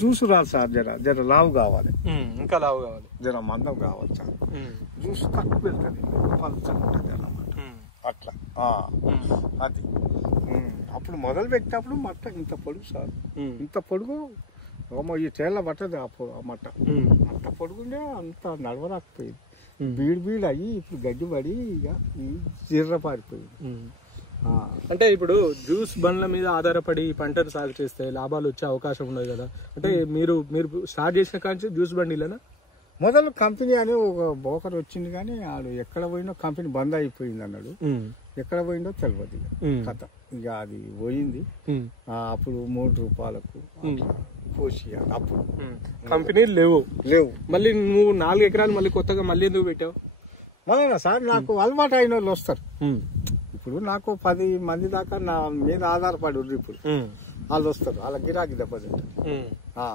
Juice రాదు sir, జర జర లావు కావాలి, ఇంకా లావు కావాలి, జర మందం కావాలి సార్. జ్యూస్ తక్కువ వెళ్తుంది, పలుచగా ఉంటుంది అన్నమాట. అట్లా అది అప్పుడు మొదలు పెట్టినప్పుడు మట్ట ఇంత పొడుగు సార్, ఇంత పొడుగు ఈ తేళ్ల పట్టదు ఆ మట్ట, అంత పొడుగుండే అంత నడవరాకపోయింది. బీడు అయ్యి ఇప్పుడు గడ్డి పడి ఇక జీర్ర పారిపోయింది. అంటే ఇప్పుడు జ్యూస్ బండ్ల మీద ఆధారపడి పంటను సాగు చేస్తే లాభాలు వచ్చే అవకాశం ఉన్నది కదా. అంటే మీరు స్టార్ట్ చేసిన కానీ జ్యూస్ బండిలేనా? మొదలు కంపెనీ అని ఒక బోకర్ వచ్చింది, కానీ వాడు ఎక్కడ పోయిందో కంపెనీ బంద్ అయిపోయింది అన్నాడు. ఎక్కడ పోయిందో తెలియదు కథ. ఇక అది పోయింది. అప్పుడు 3 రూపాయలకు పోసి అప్పుడు కంపెనీలు లేవు. మళ్ళీ నువ్వు 4 ఎకరాలు మళ్ళీ కొత్తగా మళ్ళీ ఎందుకు పెట్టావు? మళ్ళీ సార్ నాకు అలవాటు అయిన వాళ్ళు వస్తారు. ఇప్పుడు నాకు 10 మంది దాకా నా మీద ఆధారపడి ఇప్పుడు వాళ్ళు వస్తారు, వాళ్ళ గిరాకీ దెబ్బతింటారు.